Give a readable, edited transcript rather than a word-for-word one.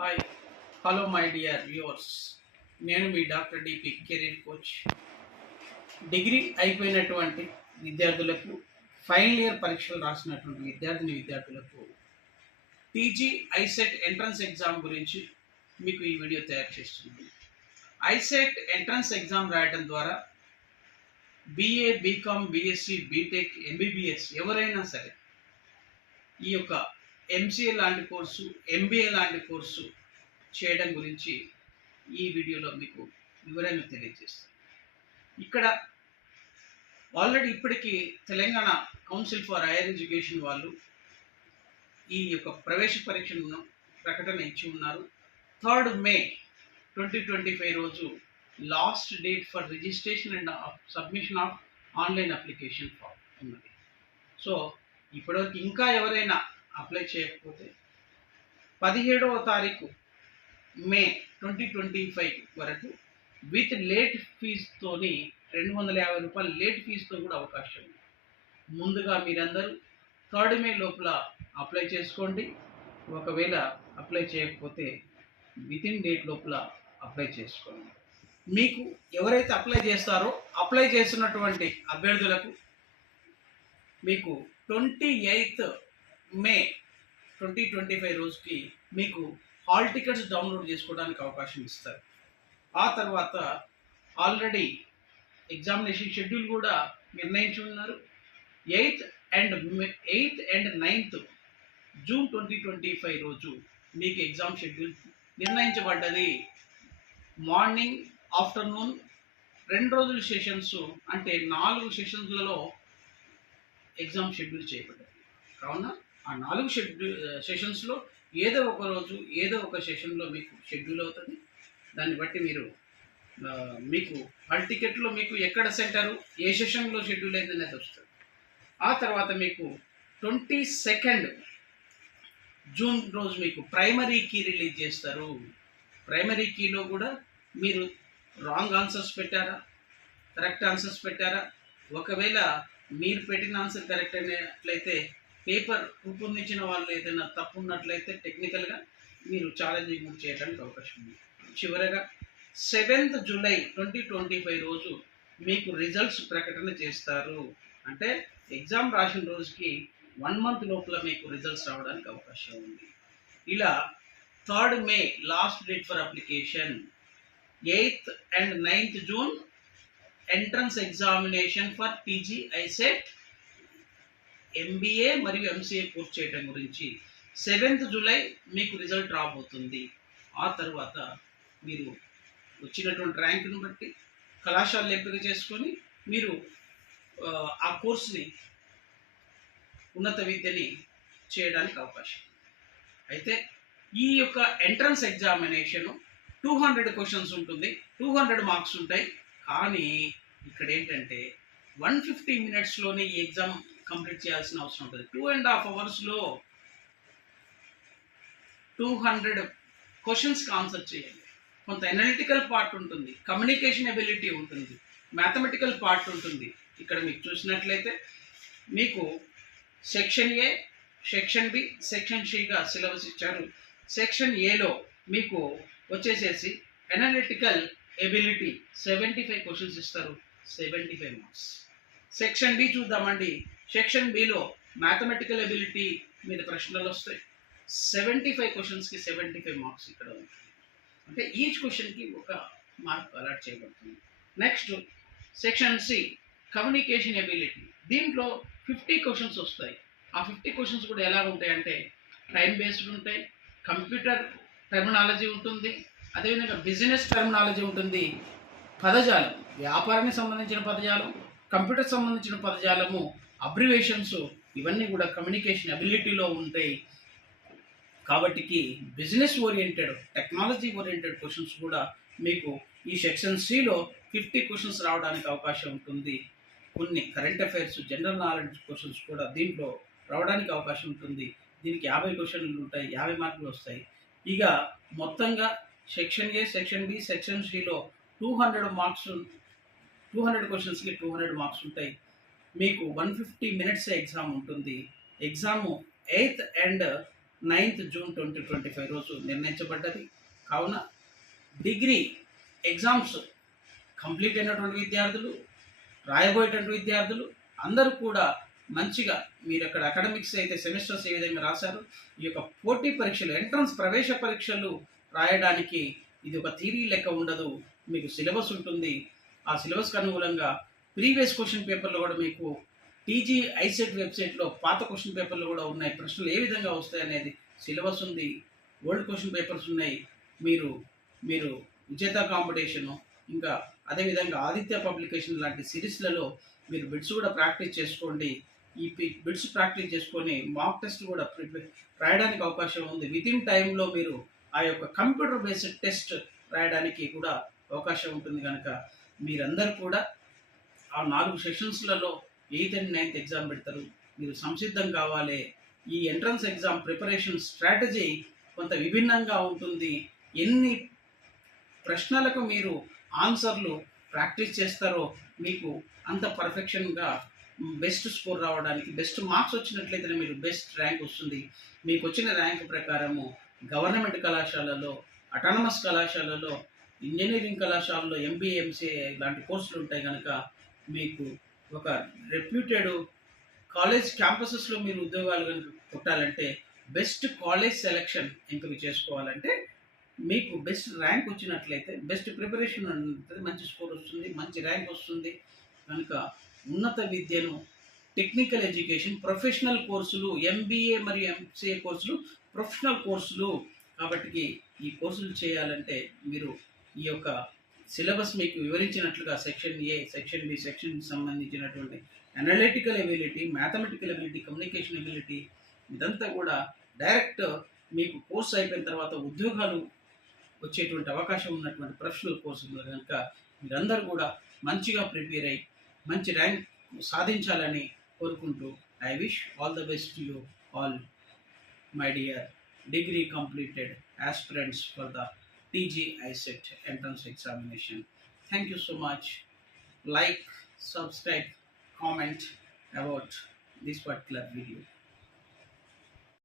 Hi hello my dear viewers. నేను మీ doctor DP career coach. Degree అయిపోయినటువంటి విద్యార్థులకు, ఫైనల్ ఇయర్ పరీక్షలు రాసినటువంటి విద్యార్థులకు టీజీ ఐసెట్ ఎంట్రన్స్ ఎగ్జామ్ గురించి మీకు ఈ వీడియో తయారు చేస్తున్నాను. ఐసెట్ ఎంట్రన్స్ ఎగ్జామ్ రాయడం ద్వారా BA, BCom, BSc, BTech, MBBS ఎవరైనా సరే ఈ యొక్క ఎంసీఏ లాంటి కోర్సు, ఎంబీఏ లాంటి కోర్సు చేయడం గురించి ఈ వీడియోలో మీకు వివరంగా తెలియజేస్తాను. ఇక్కడ ఆల్రెడీ ఇప్పటికీ Telangana council for higher education వాళ్ళు ఈ యొక్క ప్రవేశ పరీక్షను ప్రకటన ఇచ్చి ఉన్నారు. 3rd May 2025 రోజు last date for registration and submission of online application form ఉన్నది. సో ఇప్పటివరకు ఇంకా ఎవరైనా అప్లై చేయకపోతే 17వ తారీఖు మే 2025 వరకు విత్ లేట్ ఫీజుతోని 250 రూపాయలు లేట్ ఫీజుతో కూడా అవకాశం ఉంది. ముందుగా మీరందరూ 3rd May లోపల అప్లై చేసుకోండి. ఒకవేళ అప్లై చేయకపోతే వితిన్ డేట్ లోపల అప్లై చేసుకోండి. మీకు ఎవరైతే అప్లై చేస్తారో అప్లై చేస్తున్నటువంటి అభ్యర్థులకు మీకు 28th May 2025 రోజుకి మీకు హాల్ టికెట్స్ డౌన్లోడ్ చేసుకోవడానికి అవకాశం ఇస్తారు. ఆ తర్వాత ఆల్రెడీ ఎగ్జామినేషన్ షెడ్యూల్ కూడా నిర్ణయించి ఉన్నారు. 8th and 9th June 2025 రోజు మీకు ఎగ్జామ్ షెడ్యూల్ నిర్ణయించబడ్డది. మార్నింగ్, ఆఫ్టర్నూన్ 2 రోజుల సెషన్స్, అంటే 4 సెషన్స్లలో ఎగ్జామ్ షెడ్యూల్ చేయబడ్డది. కావున ఆ 4 సెషన్స్లో ఏదో ఒక రోజు ఏదో ఒక సెషన్లో మీకు షెడ్యూల్ అవుతుంది. దాన్ని బట్టి మీకు హాల్ టికెట్లో మీకు ఎక్కడ సెంటరు, ఏ సెషన్లో షెడ్యూల్ అయింది అనేది వస్తుంది. ఆ తర్వాత మీకు 22nd జూన్ రోజు మీకు ప్రైమరీ కీ రిలీజ్ చేస్తారు. ప్రైమరీ కీలో కూడా మీరు రాంగ్ ఆన్సర్స్ పెట్టారా, కరెక్ట్ ఆన్సర్స్ పెట్టారా, ఒకవేళ మీరు పెట్టిన ఆన్సర్ కరెక్ట్ అయినట్లయితే పేపర్ రూపొందించిన వాళ్ళు ఏదైనా తప్పు ఉన్నట్లయితే టెక్నికల్గా మీరు ఛాలెంజింగ్ కూడా చేయడానికి అవకాశం ఉంది. చివరగా 7th July 2025 రోజు మీకు రిజల్ట్స్ ప్రకటన చేస్తారు. అంటే ఎగ్జామ్ రాసిన రోజుకి 1 month లోపల మీకు రిజల్ట్స్ రావడానికి అవకాశం ఉంది. ఇలా 3rd May last date for application, 8th and 9th June entrance examination for TG ICET MBA మరియు ఎంసీఏ కోర్స్ చేయడం గురించి 7th July మీకు రిజల్ట్ రాబోతుంది. ఆ తర్వాత మీరు వచ్చినటువంటి ర్యాంకును బట్టి కళాశాలను ఎంపిక చేసుకొని మీరు ఆ కోర్సుని, ఉన్నత విద్యని చేయడానికి అవకాశం. అయితే ఈ యొక్క ఎంట్రన్స్ ఎగ్జామినేషను 200 క్వశ్చన్స్ ఉంటుంది, 200 మార్క్స్ ఉంటాయి. కానీ ఇక్కడ ఏంటంటే 150 minutesలోనే ఈ ఎగ్జామ్ కంప్లీట్ చేయాల్సిన అవసరం ఉంటుంది. 2.5 hours లో 200 క్వశ్చన్స్కి ఆన్సర్ చేయాలి. కొంత ఎనలిటికల్ పార్ట్ ఉంటుంది, కమ్యూనికేషన్ ఎబిలిటీ ఉంటుంది, మ్యాథమెటికల్ పార్ట్ ఉంటుంది. ఇక్కడ మీకు చూసినట్లయితే మీకు section A, section B, section సిగా సిలబస్ ఇచ్చారు. సెక్షన్ ఏలో మీకు వచ్చేసేసి ఎనలిటికల్ ఎబిలిటీ 75 క్వశ్చన్స్ ఇస్తారు, 75 మార్క్స్. సెక్షన్ బి చూద్దామండి. సెక్షన్ బిలో మ్యాథమెటికల్ ఎబిలిటీ మీద ప్రశ్నలు వస్తాయి. 75 క్వశ్చన్స్కి 75 మార్క్స్ ఇక్కడ ఉంటుంది. అంటే ఈచ్ క్వశ్చన్కి ఒక మార్క్ అలాట్ చేయబడుతుంది. Next section C communication ability. దీంట్లో 50 క్వశ్చన్స్ వస్తాయి. ఆ 50 క్వశ్చన్స్ కూడా ఎలా ఉంటాయంటే టైం బేస్డ్ ఉంటాయి, కంప్యూటర్ టెర్మినాలజీ ఉంటుంది, అదేవిధంగా బిజినెస్ టెర్మినాలజీ ఉంటుంది, పదజాలం, వ్యాపారానికి సంబంధించిన పదజాలం, కంప్యూటర్ సంబంధించిన పదజాలము, అబ్రివేషన్స్, ఇవన్నీ కూడా కమ్యూనికేషన్ అబిలిటీలో ఉంటాయి. కాబట్టికి business oriented, technology oriented questions కూడా మీకు ఈ సెక్షన్ సిలో 50 క్వశ్చన్స్ రావడానికి అవకాశం ఉంటుంది. కొన్ని current affairs, general knowledge questions కూడా దీంట్లో రావడానికి అవకాశం ఉంటుంది. దీనికి 50 క్వశ్చన్లు ఉంటాయి, 50 మార్కులు వస్తాయి. ఇక మొత్తంగా section A, section B, section సిలో 200 మార్క్స్, 200 క్వశ్చన్స్కి 200 మార్క్స్ ఉంటాయి. మీకు 150 minutes ఎగ్జామ్ ఉంటుంది. Exam 8th and 9th June 2025 రోజు నిర్ణయించబడ్డది. కావున డిగ్రీ ఎగ్జామ్స్ కంప్లీట్ అయినటువంటి విద్యార్థులు, రాయబోయేటువంటి విద్యార్థులు అందరూ కూడా మంచిగా మీరు అక్కడ అకాడమిక్స్ అయితే సెమిస్టర్స్ ఏ విధంగా రాశారు, ఈ యొక్క పోటీ పరీక్షలు ఎంట్రన్స్ ప్రవేశ పరీక్షలు రాయడానికి ఇది ఒక థియరీ లెక్క ఉండదు. మీకు సిలబస్ ఉంటుంది. ఆ సిలబస్కి అనుగుణంగా ప్రీవియస్ క్వశ్చన్ పేపర్లు కూడా మీకు టీజీ ఐసెట్ వెబ్సైట్లో పాత క్వశ్చన్ పేపర్లు కూడా ఉన్నాయి. ప్రశ్నలు ఏ విధంగా వస్తాయి అనేది సిలబస్ ఉంది. ఓల్డ్ క్వశ్చన్ పేపర్స్ ఉన్నాయి. మీరు మీరు విజేత కాంపిటీషను, ఇంకా అదేవిధంగా ఆదిత్య పబ్లికేషన్ లాంటి సిరీస్లలో మీరు బిట్స్ కూడా ప్రాక్టీస్ చేసుకోండి. ఈ బిట్స్ ప్రాక్టీస్ చేసుకొని మాక్ టెస్ట్ కూడా రాయడానికి అవకాశం ఉంది. వితిన్ టైంలో మీరు ఆ యొక్క కంప్యూటర్ బేస్డ్ టెస్ట్ రాయడానికి కూడా అవకాశం ఉంటుంది. కనుక మీరందరూ కూడా ఆ 4 సెషన్స్లలో 8th and 9th ఎగ్జామ్ పెడతారు. మీరు సంసిద్ధం కావాలి. ఈ ఎంట్రన్స్ ఎగ్జామ్ ప్రిపరేషన్ స్ట్రాటజీ కొంత విభిన్నంగా ఉంటుంది. ఎన్ని ప్రశ్నలకు మీరు ఆన్సర్లు ప్రాక్టీస్ చేస్తారో మీకు అంత పర్ఫెక్షన్గా బెస్ట్ స్కోర్ రావడానికి, బెస్ట్ మార్క్స్ వచ్చినట్లయితే మీరు బెస్ట్ ర్యాంక్ వస్తుంది. మీకు వచ్చిన ర్యాంక్ ప్రకారము గవర్నమెంట్ కళాశాలలో, అటానమస్ కళాశాలలో, ఇంజనీరింగ్ కళాశాలలో ఎంబీఏ, ఎంసీఏ లాంటి కోర్సులు ఉంటాయి. కనుక మీకు ఒక రెప్యూటెడ్ కాలేజ్ క్యాంపసెస్లో మీరు ఉద్యోగాలు కనుక కొట్టాలంటే, బెస్ట్ కాలేజ్ సెలెక్షన్ ఎంపిక చేసుకోవాలంటే మీకు బెస్ట్ ర్యాంక్ వచ్చినట్లయితే, బెస్ట్ ప్రిపరేషన్ ఉంటుంది, మంచి స్కోర్ వస్తుంది, మంచి ర్యాంక్ వస్తుంది. కనుక ఉన్నత విద్యను, టెక్నికల్ ఎడ్యుకేషన్, ప్రొఫెషనల్ కోర్సులు, ఎంబీఏ మరియు ఎంసీఏ కోర్సులు ప్రొఫెషనల్ కోర్సులు. కాబట్టి ఈ కోర్సులు చేయాలంటే మీరు ఈ యొక్క సిలబస్ మీకు వివరించినట్లుగా section A, section B, section సంబంధించినటువంటి analytical ability, mathematical ability, communication ability ఇదంతా కూడా డైరెక్ట్ మీకు కోర్స్ అయిపోయిన తర్వాత ఉద్యోగాలు వచ్చేటువంటి అవకాశం ఉన్నటువంటి ప్రొఫెషనల్ కోర్సులు. కనుక మీరందరూ కూడా మంచిగా ప్రిపేర్ అయ్యి మంచి ర్యాంక్ సాధించాలని కోరుకుంటూ, I wish all the best to you all my dear degree completed aspirants for the TG ICET entrance examination. Thank you so much. Like, subscribe, comment about this particular video.